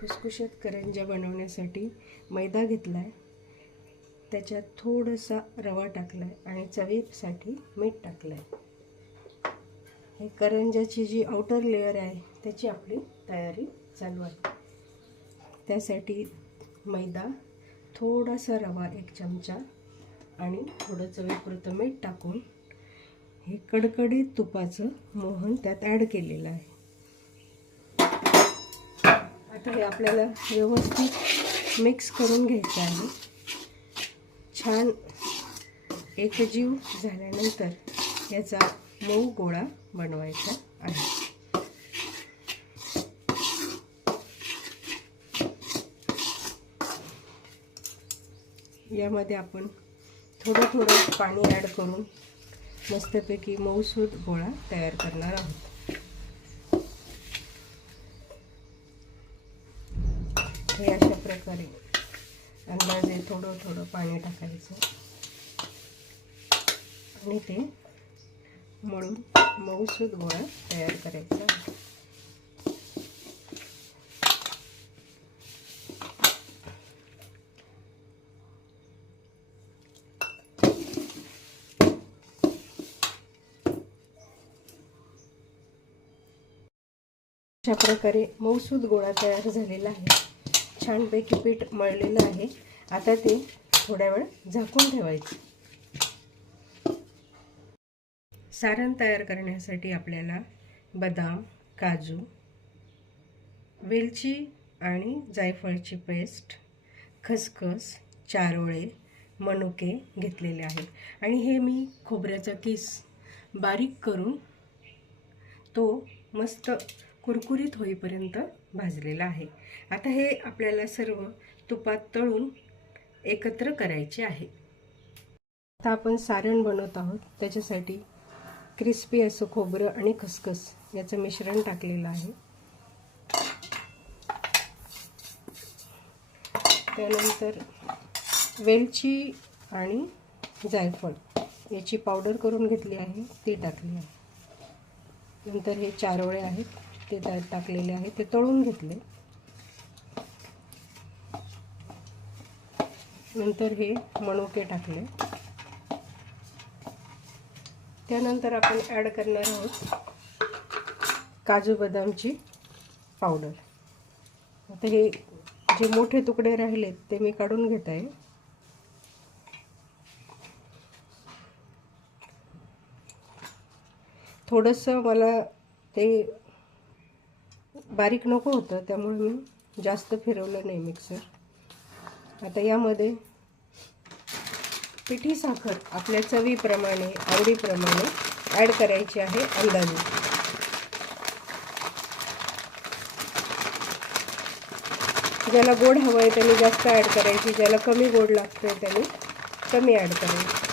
खुसखुशीत करंज्या बनवण्यासाठी मैदा घेतला आहे, त्याच्यात थोडासा रवा टाकला आहे आणि चवीसाठी मीठ टाकलं आहे. हे करंज्याची जी आउटर लेअर आहे त्याची आपली तयारी चालू आहे. त्यासाठी मैदा, थोडासा रवा 1 चमचा आणि थोडं चवीपुरतं मीठ टाकून हे कडकडीत तुपाचं मोहन त्यात ॲड केलेलं आहे. आता हे आपल्याला व्यवस्थित मिक्स करून घ्यायचं आहे. छान एकजीव झाल्यानंतर याचा मऊ गोळा बनवायचा आहे. यामध्ये आपण थोडं थोडं पाणी ॲड करून मस्तपैकी मऊसूत गोळा तयार करणार आहोत. हे अशा प्रकारे अंदाजे थोडं थोडं पाणी टाकायचं आणि ते मळून मऊसूत गोळा तयार करायचा. अशा प्रकारे मऊसूत गोळा तयार झालेला आहे. छानपैकी पीठ मळलेलं आहे. आता ते थोड्या वेळ झाकून ठेवायचे. सारण तयार करण्यासाठी आपल्याला बदाम, काजू, वेलची आणि जायफळची पेस्ट, खसखस, चारोळे, मनुके घेतलेले आहेत आणि हे मी खोबऱ्याचा किस बारीक करून तो मस्त कुरकुरीत होईपर्यंत भाजलेला आहे. आता हे आपल्याला सर्व तुपात तळून एकत्र करायचे आहे. आता आपण सारण बनवत आहोत. त्याच्यासाठी क्रिस्पी असं खोबरं आणि खसखस याचं मिश्रण टाकलेलं आहे. त्यानंतर वेलची आणि जायफळ याची पावडर करून घेतली आहे, ती टाकली आहे. नंतर हे चारोळे आहेत ते त्यात टाकलेले आहे, ते तळून घेतले. नंतर हे मनुके टाकले. त्यानंतर आपण ॲड करणार आहोत काजू बदामची पावडर. आता हे जे मोठे तुकडे राहिलेत ते मी काढून घेत आहे. थोडंसं मला ते बारीक नको होतं त्यामुळे मी जास्त फिरवलं नाही मिक्सर. आता यामध्ये पिठी साखर आपल्या चवीप्रमाणे आवडीप्रमाणे ॲड करायची आहे अंदाजे. ज्याला गोड हवं आहे त्यांनी जास्त ॲड करायची, ज्याला कमी गोड लागतं आहे त्यांनी कमी ॲड करायची.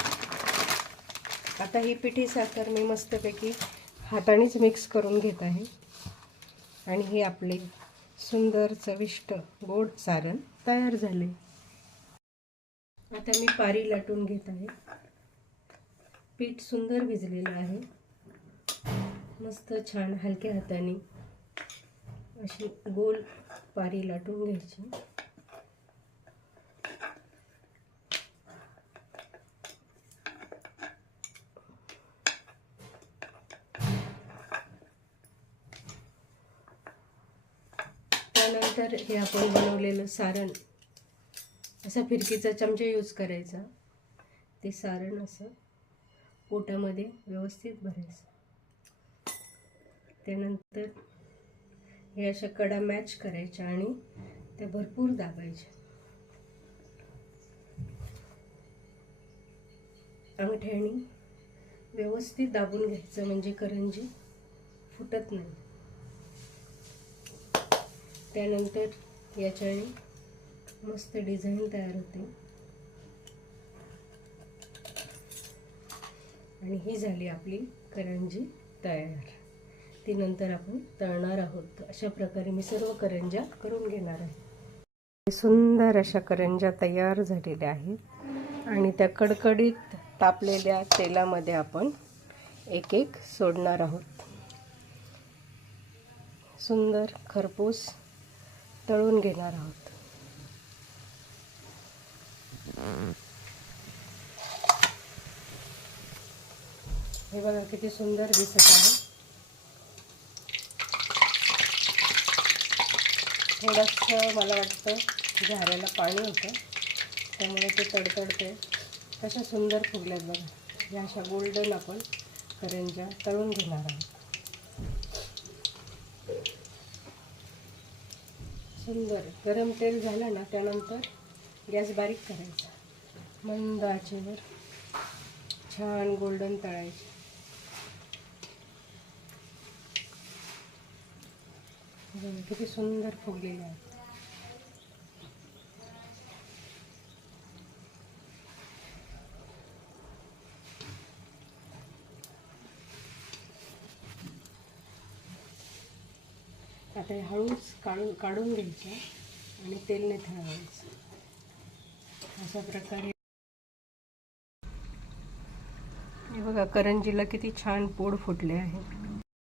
आता ही पिठी साखर मी मस्तपैकी हातानेच मिक्स करून घेत आहे आणि हे आपले सुंदर चविष्ट गोड सारण तयार झाले. आता मी पारी लाटून घेत आहे. पीठ सुंदर भिजलेलं आहे. मस्त छान हलक्या हाताने अशी गोल पारी लाटून घ्यायची. त्यानंतर हे आपण बनवलेलं सारण असा फिरकीचा चमचा यूज करायचा. ते सारण असं पोटामध्ये व्यवस्थित भरायचं. त्यानंतर हे अशा कडा मॅच करायच्या आणि त्या भरपूर दाबायच्या. अंगठ्याने व्यवस्थित दाबून घ्यायचं म्हणजे करंजी फुटत नाही. त्यानंतर याच्याने मस्त डिझाईन तयार होते आणि ही झाली आपली करंजी तयार. ती नंतर आपण तळणार आहोत. अशा प्रकारे मी सर्व करंज्या करून घेणार आहे. सुंदर अशा करंज्या तयार झालेल्या आहेत आणि त्या कडकडीत तापलेल्या तेलामध्ये आपण एक एक सोडणार आहोत. सुंदर खरपूस तळून घेणार आहोत. हे बघा किती सुंदर दिसत आहे. थोडंसं मला वाटतं झाऱ्याला पाणी होतं त्यामुळे ते तडतडते. कशा सुंदर फुगल्यात बघा. ह्या अशा गोल्डन आपण करंज्या तळून घेणार आहोत. सुंदर गरम तेल झालं ना त्यानंतर गॅस बारीक करायचा, मंद आचेवर छान गोल्डन तळायचे. किती सुंदर फुगलेले आहेत. आता हे हळूच काढून घ्यायचं आणि तेल निथळायचं. अशा प्रकारे हे बघा करंजीला किती छान पोड फुटले आहे.